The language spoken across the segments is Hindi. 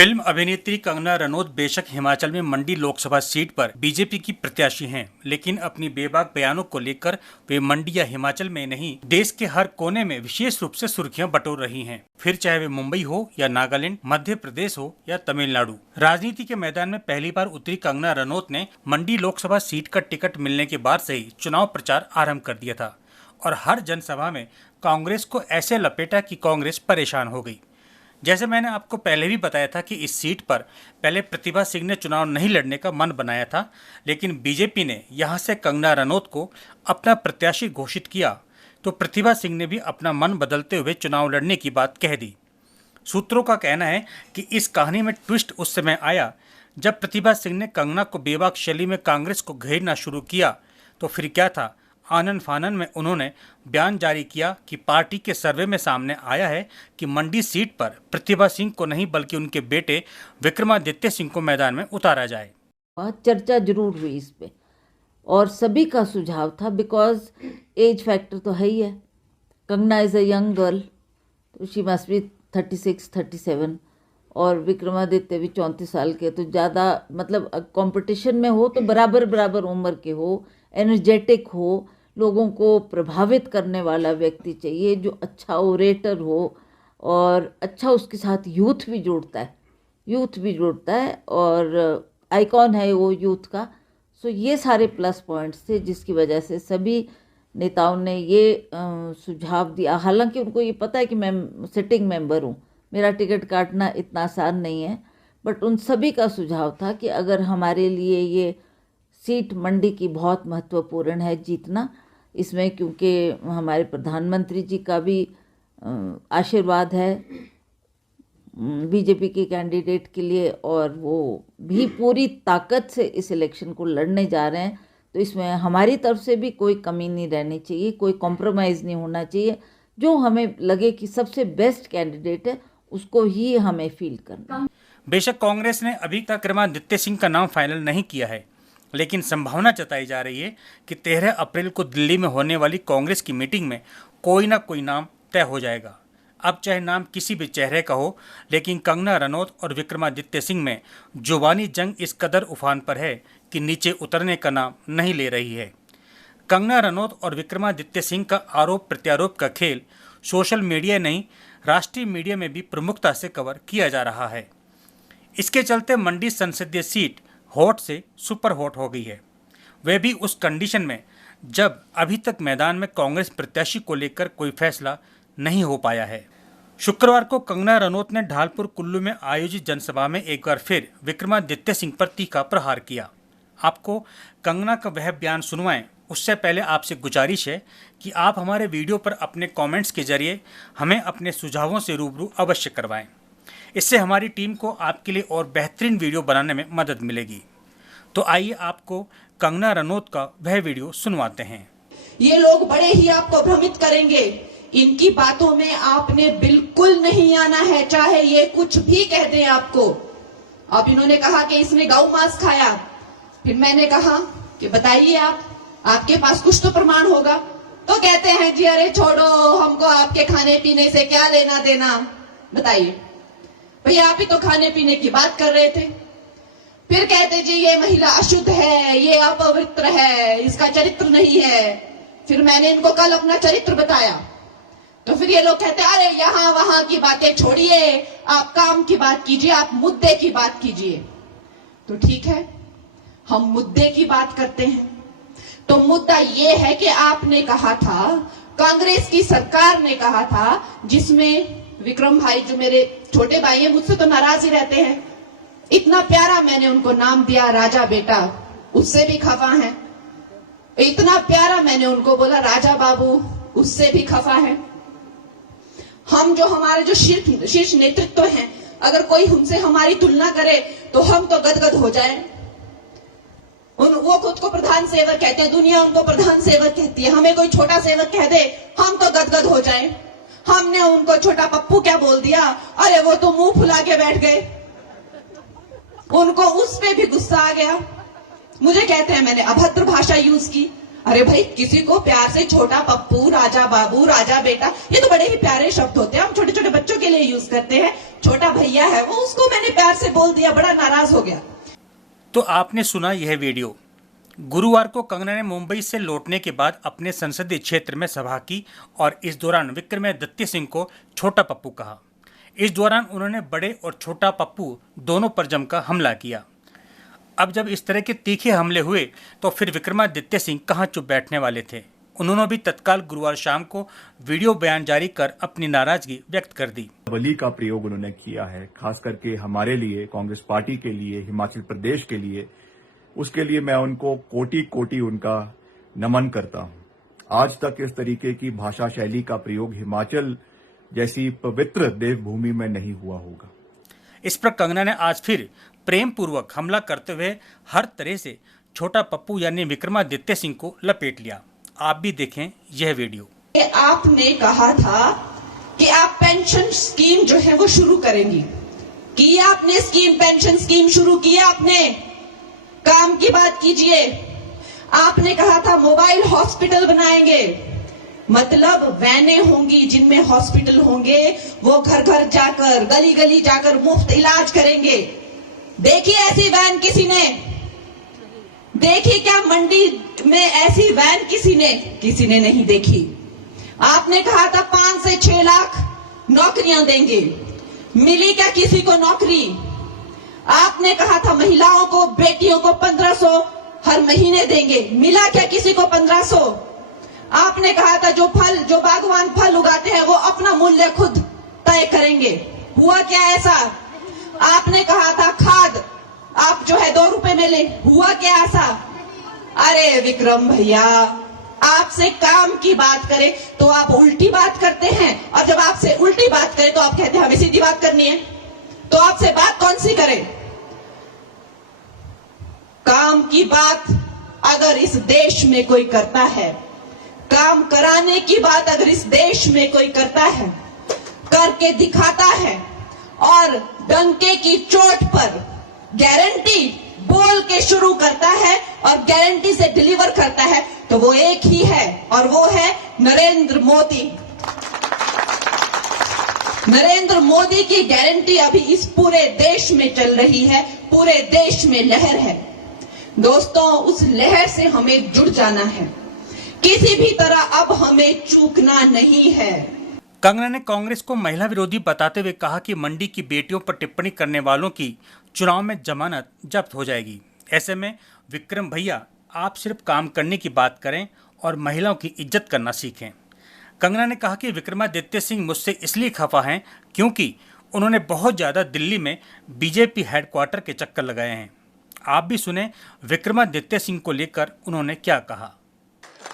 फिल्म अभिनेत्री कंगना रनौत बेशक हिमाचल में मंडी लोकसभा सीट पर बीजेपी की प्रत्याशी हैं, लेकिन अपनी बेबाक बयानों को लेकर वे मंडी या हिमाचल में नहीं, देश के हर कोने में विशेष रूप से सुर्खियां बटोर रही हैं। फिर चाहे वे मुंबई हो या नागालैंड, मध्य प्रदेश हो या तमिलनाडु। राजनीति के मैदान में पहली बार उतरी कंगना रनौत ने मंडी लोकसभा सीट का टिकट मिलने के बाद से ही चुनाव प्रचार आरम्भ कर दिया था और हर जनसभा में कांग्रेस को ऐसे लपेटा कि कांग्रेस परेशान हो गई। जैसे मैंने आपको पहले भी बताया था कि इस सीट पर पहले प्रतिभा सिंह ने चुनाव नहीं लड़ने का मन बनाया था, लेकिन बीजेपी ने यहां से कंगना रनौत को अपना प्रत्याशी घोषित किया तो प्रतिभा सिंह ने भी अपना मन बदलते हुए चुनाव लड़ने की बात कह दी। सूत्रों का कहना है कि इस कहानी में ट्विस्ट उस समय आया जब प्रतिभा सिंह ने कंगना को बेबाक शैली में कांग्रेस को घेरना शुरू किया। तो फिर क्या था, आनन फानन में उन्होंने बयान जारी किया कि पार्टी के सर्वे में सामने आया है कि मंडी सीट पर प्रतिभा सिंह को नहीं बल्कि उनके बेटे विक्रमादित्य सिंह को मैदान में उतारा जाए। चर्चा जरूर हुई इस पे और सभी का सुझाव था, बिकॉज एज फैक्टर तो है ही है। Kangana is a young girl, तो शी मस्ट बी 36-37 और विक्रमादित्य भी 34 साल के, तो ज़्यादा मतलब कंपटीशन में हो तो बराबर उम्र के हो, एनर्जेटिक हो, लोगों को प्रभावित करने वाला व्यक्ति चाहिए जो अच्छा ओरेटर हो और अच्छा उसके साथ यूथ भी जुड़ता है और आइकॉन है वो यूथ का। सो ये सारे प्लस पॉइंट्स थे जिसकी वजह से सभी नेताओं ने ये सुझाव दिया। हालांकि उनको ये पता है कि मैं सिटिंग मेंबर हूँ, मेरा टिकट काटना इतना आसान नहीं है, बट उन सभी का सुझाव था कि अगर हमारे लिए ये सीट मंडी की बहुत महत्वपूर्ण है जीतना, इसमें क्योंकि हमारे प्रधानमंत्री जी का भी आशीर्वाद है बीजेपी के कैंडिडेट के लिए और वो भी पूरी ताकत से इस इलेक्शन को लड़ने जा रहे हैं, तो इसमें हमारी तरफ से भी कोई कमी नहीं रहनी चाहिए, कोई कॉम्प्रोमाइज़ नहीं होना चाहिए। जो हमें लगे कि सबसे बेस्ट कैंडिडेट है उसको ही हमें फील करना। बेशक कांग्रेस ने अभी तक विक्रमादित्य सिंह का नाम फाइनल नहीं किया है, लेकिन संभावना जताई जा रही है कि 13 अप्रैल को दिल्ली में होने वाली कांग्रेस की मीटिंग में कोई ना कोई नाम तय हो जाएगा। अब चाहे नाम किसी भी चेहरे का हो, लेकिन कंगना रनौत और विक्रमादित्य सिंह में जुबानी जंग इस कदर उफान पर है कि नीचे उतरने का नाम नहीं ले रही है। कंगना रनौत और विक्रमादित्य सिंह का आरोप प्रत्यारोप का खेल सोशल मीडिया नहीं, राष्ट्रीय मीडिया में भी प्रमुखता से कवर किया जा रहा है। इसके चलते मंडी संसदीय सीट हॉट से सुपर हॉट हो गई है, वह भी उस कंडीशन में जब अभी तक मैदान में कांग्रेस प्रत्याशी को लेकर कोई फैसला नहीं हो पाया है। शुक्रवार को कंगना रनौत ने ढालपुर कुल्लू में आयोजित जनसभा में एक बार फिर विक्रमादित्य सिंह पर तीखा प्रहार किया। आपको कंगना का वह बयान सुनवाएं, उससे पहले आपसे गुजारिश है कि आप हमारे वीडियो पर अपने कमेंट्स के जरिए हमें अपने सुझावों से रूबरू अवश्य करवाएं। इससे हमारी टीम को आपके लिए और बेहतरीन वीडियो बनाने में मदद मिलेगी। तो आइए आपको कंगना रनौत का वह वीडियो सुनवाते हैं। ये लोग बड़े ही आपको भ्रमित करेंगे, इनकी बातों में आपने बिल्कुल नहीं आना है, चाहे ये कुछ भी कह दें आपको। अब इन्होंने कहा कि इसने गौ मांस खाया, फिर मैंने कहा कि बताइए आपके पास कुछ तो प्रमाण होगा। तो कहते हैं जी अरे छोड़ो, हमको आपके खाने पीने से क्या लेना देना, बताइए भैया, आप ही तो खाने पीने की बात कर रहे थे। फिर कहते जी ये महिला अशुद्ध है, ये अपवित्र है, इसका चरित्र नहीं है। फिर मैंने इनको कल अपना चरित्र बताया, तो फिर ये लोग कहते अरे यहाँ वहां की बातें छोड़िए, आप काम की बात कीजिए, आप मुद्दे की बात कीजिए। तो ठीक है, हम मुद्दे की बात करते हैं। तो मुद्दा ये है कि आपने कहा था, कांग्रेस की सरकार ने कहा था, जिसमें विक्रम भाई जो मेरे छोटे भाई हैं, मुझसे तो नाराज ही रहते हैं, इतना प्यारा मैंने उनको नाम दिया राजा बेटा, उससे भी खफा है। इतना प्यारा मैंने उनको बोला राजा बाबू, उससे भी खफा है। हम जो हमारे जो शीर्ष नेतृत्व हैं, अगर कोई हमसे हमारी तुलना करे तो हम तो गदगद हो जाए। वो खुद को प्रधान सेवक कहते हैं, दुनिया उनको प्रधान सेवक कहती है, हमें कोई छोटा सेवक कह दे हम तो गदगद हो जाए। हमने उनको छोटा पप्पू क्या बोल दिया, अरे वो तो मुंह फुला के बैठ गए, उनको उस पे भी गुस्सा आ गया। मुझे कहते हैं मैंने अभद्र भाषा यूज की। अरे भाई, किसी को प्यार से छोटा पप्पू, राजा बाबू, राजा बेटा, ये तो बड़े ही प्यारे शब्द होते हैं, हम छोटे छोटे बच्चों के लिए यूज करते हैं। छोटा भैया है वो, उसको मैंने प्यार से बोल दिया, बड़ा नाराज हो गया। तो आपने सुना यह वीडियो। गुरुवार को कंगना ने मुंबई से लौटने के बाद अपने संसदीय क्षेत्र में सभा की और इस दौरान विक्रमादित्य सिंह को छोटा पप्पू कहा। इस दौरान उन्होंने बड़े और छोटा पप्पू दोनों पर जमकर हमला किया। अब जब इस तरह के तीखे हमले हुए तो फिर विक्रमादित्य सिंह कहां चुप बैठने वाले थे। उन्होंने भी तत्काल गुरुवार शाम को वीडियो बयान जारी कर अपनी नाराजगी व्यक्त कर दी। बली का प्रयोग उन्होंने किया है, खास करके हमारे लिए, कांग्रेस पार्टी के लिए, हिमाचल प्रदेश के लिए। उसके लिए मैं उनको कोटि कोटि उनका नमन करता हूं। आज तक इस तरीके की भाषा शैली का प्रयोग हिमाचल जैसी पवित्र देवभूमि में नहीं हुआ होगा। इस पर कंगना ने आज फिर प्रेम पूर्वक हमला करते हुए हर तरह से छोटा पप्पू यानी विक्रमादित्य सिंह को लपेट लिया। आप भी देखें यह वीडियो। आपने कहा था कि आप पेंशन स्कीम जो है वो शुरू करेंगी, की आपने स्कीम, पेंशन स्कीम शुरू किया आपने? काम की बात कीजिए। आपने कहा था मोबाइल हॉस्पिटल बनाएंगे, मतलब वैने होंगी जिनमें हॉस्पिटल होंगे, वो घर घर जाकर, गली गली जाकर मुफ्त इलाज करेंगे। देखी ऐसी वैन किसी ने? देखी क्या मंडी में ऐसी वैन किसी ने नहीं देखी। आपने कहा था 5 से 6 लाख नौकरियां देंगे, मिली क्या किसी को नौकरी? आपने कहा था महिलाओं को, बेटियों को 1500 हर महीने देंगे, मिला क्या किसी को 1500? आपने कहा था जो बागवान फल उगाते हैं वो अपना मूल्य खुद तय करेंगे, हुआ क्या ऐसा? आपने कहा था खाद आप जो है 2 रुपए में ले, हुआ क्या ऐसा? अरे विक्रम भैया, आपसे काम की बात करें तो आप उल्टी बात करते हैं, और जब आपसे उल्टी बात करें तो आप कहते हैं हमें सीधी बात करनी है। तो आपसे बात कौन सी करे? काम की बात अगर इस देश में कोई करता है, काम कराने की बात अगर इस देश में कोई करता है, करके दिखाता है और डंके की चोट पर गारंटी बोल के शुरू करता है और गारंटी से डिलीवर करता है, तो वो एक ही है और वो है नरेंद्र मोदी। नरेंद्र मोदी की गारंटी अभी इस पूरे देश में चल रही है, पूरे देश में लहर है। दोस्तों, उस लहर से हमें जुड़ जाना है, किसी भी तरह अब हमें चूकना नहीं है। कंगना ने कांग्रेस को महिला विरोधी बताते हुए कहा कि मंडी की बेटियों पर टिप्पणी करने वालों की चुनाव में जमानत जब्त हो जाएगी। ऐसे में विक्रम भैया, आप सिर्फ काम करने की बात करें और महिलाओं की इज्जत करना सीखें। कंगना ने कहा कि विक्रमादित्य सिंह मुझसे इसलिए खफा हैं क्योंकि उन्होंने बहुत ज़्यादा दिल्ली में बीजेपी हेडक्वार्टर के चक्कर लगाए हैं। आप भी सुने विक्रमादित्य सिंह को लेकर उन्होंने क्या कहा।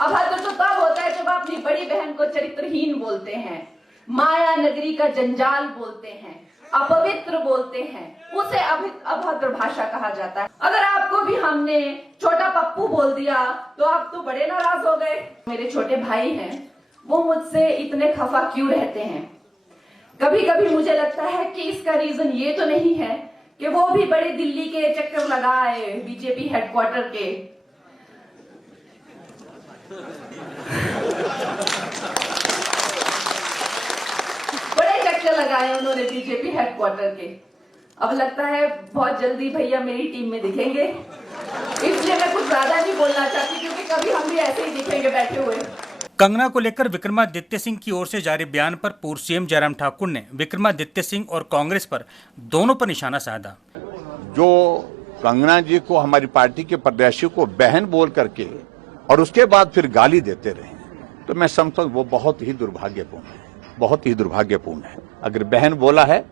अभद्र तो तब होता है जब अपनी बड़ी बहन को चरित्रहीन बोलते हैं, माया नगरी का जंजाल बोलते हैं, अपवित्र बोलते हैं, उसे अभद्र भाषा कहा जाता है। अगर आपको भी हमने छोटा पप्पू बोल दिया तो आप तो बड़े नाराज हो गए। मेरे छोटे भाई हैं, वो मुझसे इतने खफा क्यों रहते हैं? कभी कभी मुझे लगता है कि इसका रीजन ये तो नहीं है कि वो भी बड़े दिल्ली के चक्कर लगाए, बीजेपी हेडक्वार्टर के। बड़े चक्कर लगाए उन्होंने बीजेपी हेडक्वार्टर के। अब लगता है बहुत जल्दी भैया मेरी टीम में दिखेंगे, इसलिए मैं कुछ ज्यादा नहीं बोलना चाहती क्योंकि कभी हम भी ऐसे ही दिखेंगे बैठे हुए। कंगना को लेकर विक्रमादित्य सिंह की ओर से जारी बयान पर पूर्व सीएम जयराम ठाकुर ने विक्रमादित्य सिंह और कांग्रेस पर दोनों पर निशाना साधा। जो कंगना जी को, हमारी पार्टी के प्रत्याशी को बहन बोल करके और उसके बाद फिर गाली देते रहे, तो मैं समझता हूं वो बहुत ही दुर्भाग्यपूर्ण है, बहुत ही दुर्भाग्यपूर्ण है। अगर बहन बोला है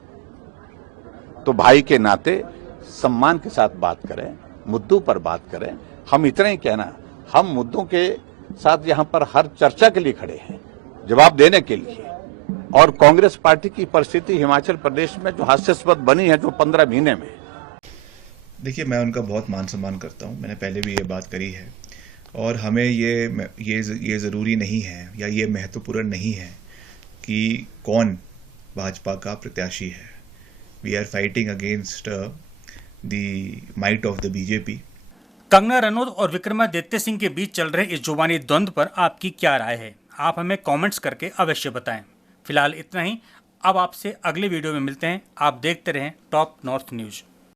तो भाई के नाते सम्मान के साथ बात करें, मुद्दों पर बात करें। हम इतना ही कहना, हम मुद्दों के साथ यहाँ पर हर चर्चा के लिए खड़े हैं, जवाब देने के लिए। और कांग्रेस पार्टी की परिस्थिति हिमाचल प्रदेश में जो हास्यास्पद बनी है, जो 15 महीने में, देखिए मैं उनका बहुत मान सम्मान करता हूं, मैंने पहले भी ये बात करी है। और हमें ये ज़रूरी नहीं है या ये महत्वपूर्ण नहीं है कि कौन भाजपा का प्रत्याशी है। We are fighting against the might of the BJP. Kangana Ranaut और विक्रमादित्य सिंह के बीच चल रहे इस जुबानी द्वंद्व पर आपकी क्या राय है? आप हमें कमेंट्स करके अवश्य बताएं। फिलहाल इतना ही। अब आपसे अगले वीडियो में मिलते हैं। आप देखते रहें टॉप नॉर्थ न्यूज़।